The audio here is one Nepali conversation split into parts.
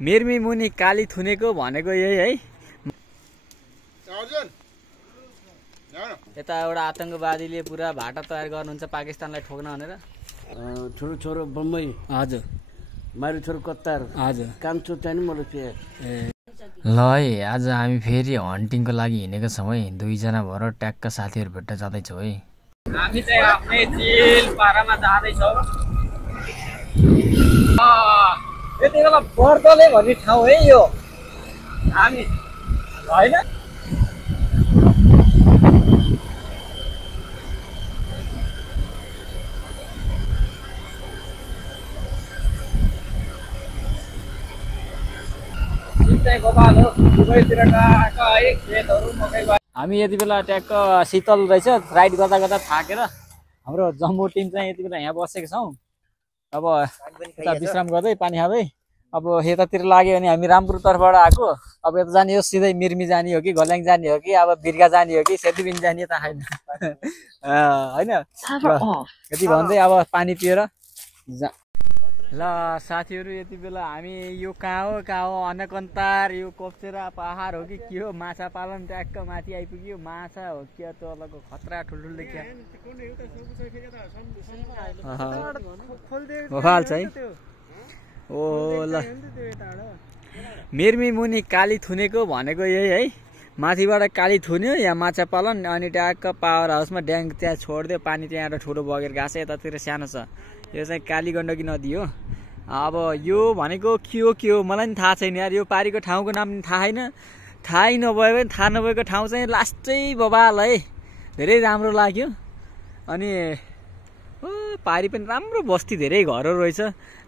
मिर्मी मुनि काली थुनेको भनेको यही है। यता एउटा आतंकवादीले पुरा भाटा तयार गर्नुहुन्छ पाकिस्तानलाई ठोक्न भनेर। छोरो छोरो बम्बई हजुर, मारी छोरो कतार हजुर, कान्छो त्यहाँ नि मलाई पिए। ल है, आज हामी फेरि हन्टिङको लागि हिँडेको छौँ है। दुईजना भएर ट्याक्क साथीहरू भेट्न जाँदैछौँ है। हामी चाहिँ आफ्नै चिल पारामा जाँदैछौँ। यति बेला बर्दले भन्ने ठाउँ है यो। हामी होइन हामी यति बेला ट्याक्क शीतल रहेछ, राइड गर्दा गर्दा थाकेर हाम्रो जम्बो टिम चाहिँ यति बेला यहाँ बसेको छौँ। अब यता विश्राम गर्दै पानी खाँदै अब यतातिर लाग्यो भने हामी रामपुर तर्फबाट आएको। अब यता जाने हो सिधै मिर्मी जाने हो कि घल्याङ जाने हो कि अब बिर्गा जाने हो कि सेतुबिन जाने थाहा छैन होइन। यति भन्दै अब पानी पिएर ल साथीहरू, यति बेला हामी यो कहाँ हो अनकन्तार, यो कोप्सेरा पहाड हो कि के हो, माछा पालन ट्याक्क माथि आइपुग्यो। माछा हो क्या तलको खतरा ठुल्ठुलो देखिया भोकाल चाहिँ। ओ ल मिर्मी मुनि काली थुनेको भनेको यही है। माथिबाट काली थुन्यो यहाँ माछा पालन, अनि ट्याक्क पावर हाउसमा ड्याङ त्यहाँ छोडिदियो, पानी त्यहाँ एउटा ठुलो बगेर गएको छ। यतातिर सानो छ, यो चाहिँ काली गण्डकी नदी हो। अब यो भनेको के हो मलाई पनि थाहा छैन यार। यो पारीको ठाउँको नाम थाहा छैन। थाहै नभए पनि थाहा नभएको ठाउँ चाहिँ लास्टै बबाल है, धेरै राम्रो लाग्यो। अनि पारी पनि राम्रो बस्ती, धेरै घरहरू रहेछ।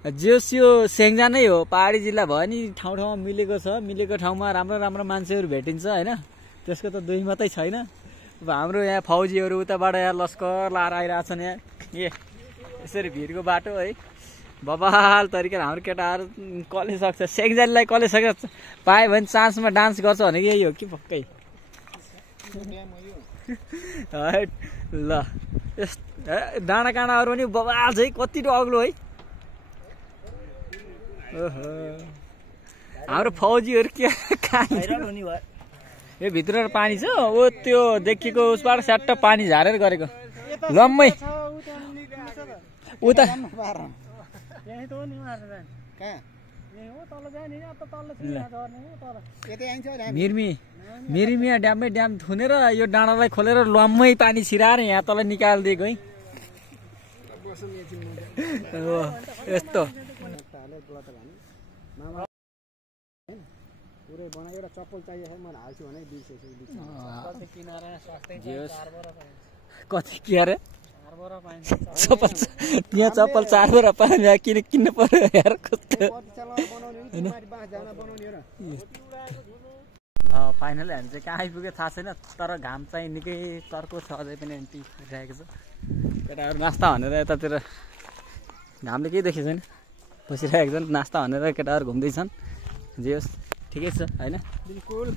जोस् यो स्याङ्जा नै हो, पहाडी जिल्ला भयो नि ठाउँ ठाउँमा मिलेको छ। मिलेको ठाउँमा राम्रो राम्रो मान्छेहरू भेटिन्छ होइन, त्यसको त दुई मात्रै छैन। अब हाम्रो यहाँ फौजीहरू उताबाट यहाँ लस्कर लाएर आइरहेछन् यहाँ। यसरी भिरको बाटो है, बबाल तरिकाले हाम्रो केटाहरू कसले सक्छ, स्याङ्जालीलाई कसले सक्छ, पायो भने चान्समा डान्स गर्छ भनेको यही हो कि पक्कै। ल डाँडा काँडाहरू पनि बबाल चाहिँ कति अग्लो है। ओहो हाम्रो फौजीहरू के कहाँ यो भित्र पानी छ, ओ त्यो देखिएको उसबाट स्याट्ट पानी झारेर गरेको लम्मै उता मिर्मी ड्याममै ड्याम थुनेर यो डाँडालाई खोलेर लम्मै पानी छिराएर यहाँ तल निकालिदिएको है। यस्तो कति के अरे चप्पल त्यहाँ चप्पल 4 बोरा पानी किन्नु पर्यो यार कस्तो होइन। फाइनली हामी चाहिँ कहाँ आइपुग्यो थाहा छैन, तर घाम चाहिँ निकै तर्को छ, अझै पनि एन्टी राखेको छ। केटाहरू नास्ता भनेर यतातिर घामले केही देखेको छैन, बसिरहेको छन्। नास्ता भनेर केटाहरू घुम्दैछन्। जे होस् ठिकै छ होइन। बिल्कुल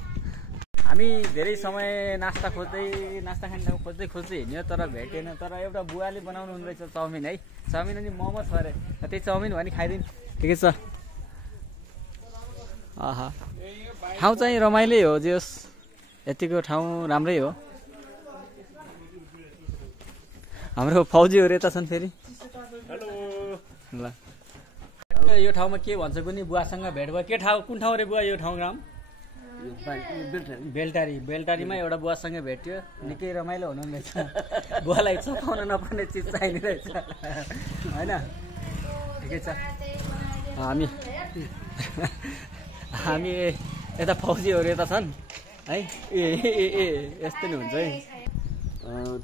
हामी धेरै समय नास्ता खाने ठाउँ खोज्दै हिँड्यो, तर भेटेन। तर एउटा बुवाले बनाउनु हुँदो रहेछ चाउमिन है, चाउमिन अनि मोमो छ अरे। त्यही चाउमिन भने खाइदिउँ, ठिकै छ। ठाउँ चाहिँ रमाइलो हो, जे होस् यतिको ठाउँ राम्रै हो। हाम्रो फौजीहरू यता छन् फेरि। ल यो ठाउँमा के भन्छ कुनै बुवासँग भेट भयो। के ठाउँ कुन ठाउँ रे बुवा यो ठाउँ नाम? बेलटारीमा एउटा बुवासँग भेट्यो, निकै रमाइलो हुनुहुँदैछ। बुवालाई चपाउन नपर्ने चिज चाहिने रहेछ होइन। ठिकै छ। हामी यता फौजीहरू यता छन् है। यस्तो नि हुन्छ है।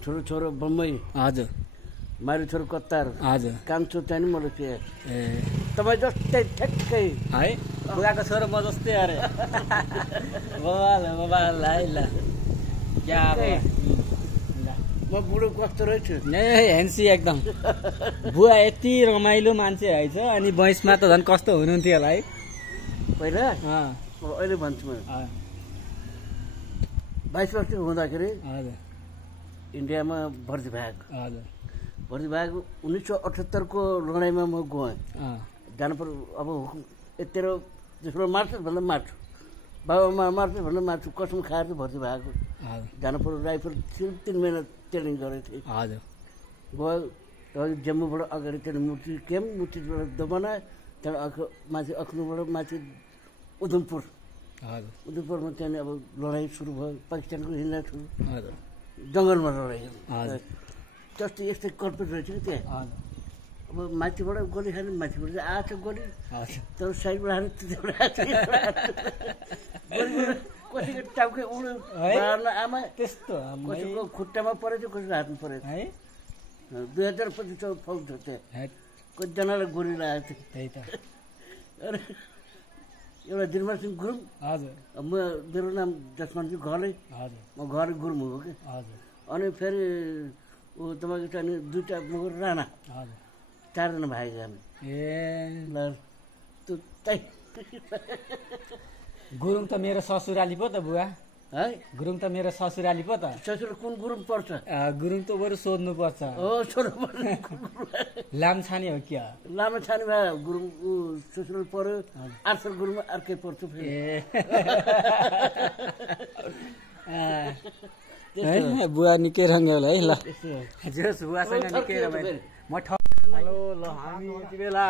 छोरो छोरो बम्बई हजुर, मारी छोरो कतार हजुर, कान्छो त्यहाँ नि मलाई पिए। तपाईँ जस्तै ठ्याक्कै है, बुवाको छोरो म जस्तै अरे। बबाल है। ल क्या म बुढो कस्तो रहेछु नै हेन्सी एकदम। बुवा यति रमाइलो मान्छे रहेछ, अनि वयसमा त झन् कस्तो हुनुहुन्थ्यो होला है पहिला। अहिले भन्छु म 22 वर्षको हुँदाखेरि इन्डियामा भर्ती भएको। भर्ती भएको 1978 को लडाइँमा म गएँ। जानु पर्यो अब यत्रो त्यसबाट मार्छु भन्दा मार्छु बाबामा मार्छु भन्दा मार्छु कसम खाएर चाहिँ भर्ती भएको जानु पऱ्यो राइफल 3 महिना ट्रेनिङ गरेको थिएँ हजुर गयो जम्मूबाट अगाडि त्यहाँदेखि मूर्तिबाट दबनायो त्यहाँबाट माथि अखनूबाट माथि उधमपुरमा त्यहाँदेखि अब लडाइँ सुरु भयो पाकिस्तानको हिँड्दा सुरु जङ्गलमा लडाइँ जस्तो यस्तै कर्पेट रहेछ कि त्यहाँ अब माथिबाट गोली खाने माथिबाट चाहिँ आछ गोली तर साइडबाट हाने गोलीबाट कसैको टाउकै उड्यो आमा त्यस्तो कसैको खुट्टामा परेको थियो कसैको हातमा परेको है 2025 फौज थियो त्यहाँ कतिजनालाई गोली लागेको थियो त्यही त एउटा दिलमान सिंह गुरुङ हजुर मेरो नाम जसमानजी घरै हजुर म घर गुरुङ हो कि हजुर अनि फेरि ऊ तपाईँको चाहिँ 2टा मगर राणा हजुर 4जना भाइको हामी ल त्यो गुरुङ त मेरो ससुराली पो त बुवा है गुरुङ त मेरो ससुराली पो त ससुर कुन गुरुङ पर्छ गुरुङ त बरु सोध्नु पर्छ हो सोध्नु लामछाने हो क्या लामछाने भए गुरुङ ससुर पर्यो आर्सर गुरुङ अर्कै पर्छ बुवा निकै रङ्ग्याउला है ल बुवासँग निकै हेलो ल हामी यति बेला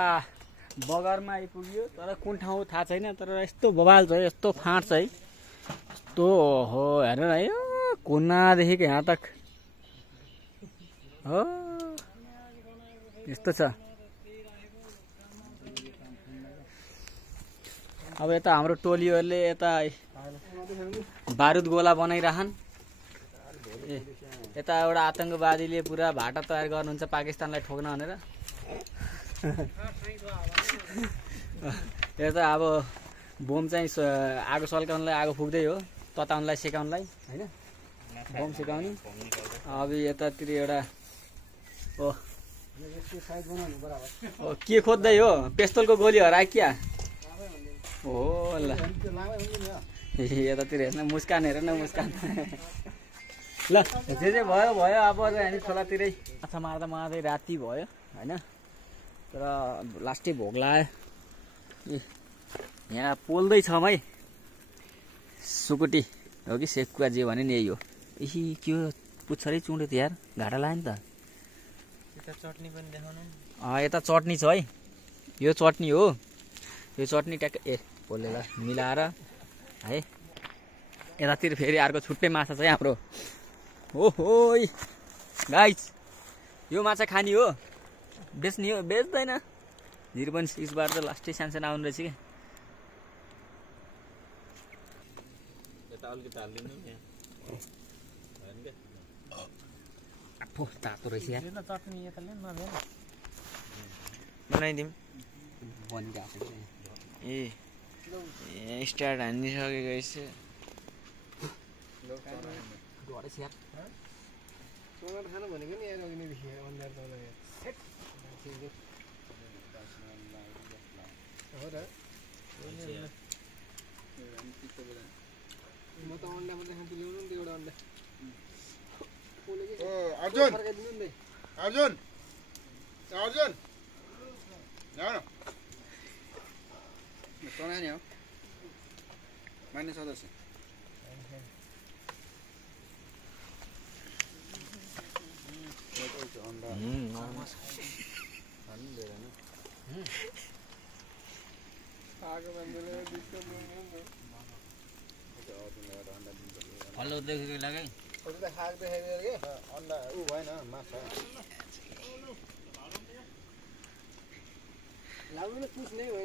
बगरमा आइपुग्यो तर कुन ठाउँ थाहा छैन तर यस्तो बवाल छ यस्तो फाँट छ है यस्तो हो हेर न है कुनादेखिको यहाँ तक हो यस्तो छ अब यता हाम्रो टोलीहरूले यता बारुद गोला बनाइरहन् यता एउटा आतङ्कवादीले पुरा भाटा तयार गर्नुहुन्छ पाकिस्तानलाई ठोक्न भनेर यता अब बोम चाहिँ आगो सल्काउनलाई आगो फुक्दै हो तताउनलाई सेकाउनलाई होइन बम सेकाउने अब यतातिर एउटा के खोज्दै हो पेस्तोलको गोली हरायो क्या हो ल यतातिर हेर्न मुस्कान हेर न मुस्कान ल जे भयो भयो अब हामी खोलातिरै माछा मार्दा मार्दै राति भयो होइन तर लास्टै भोग लाग्यो यहाँ पोल्दैछ है सुकुटी हो कि सेकुवा जे भने नि यही हो यही के हो पुच्छरै चुँड्यो त यार घाटा लाग्यो नि त चटनी पनि देखाउनु यता चटनी छ है यो चटनी हो यो चटनी ट्याक्क पोलेर मिलाएर है यतातिर फेरि अर्को छुट्टै माछा छ हाम्रो ओहो गाइस यो माछा खाने हो बेच्ने हो बेच्दैन 0.6 त लास्टै सानसानो आउनु रहेछ कि तातो रहेछ यार बनाइदिउँ ए स्टार्ट हानिसकेको रहेछ खानु भनेको नि हो र म त अन्डा मात्रै खान्छु ल्याउनु नि एउटा अन्डा अर्जुन अर्जुन अर्जुन ल्याउन तँलाई नि हो मान्ने सदस्य हल्लो देखेको लाग्यो अन्डा ऊ भएन माछा लाउनु कुछ नै हो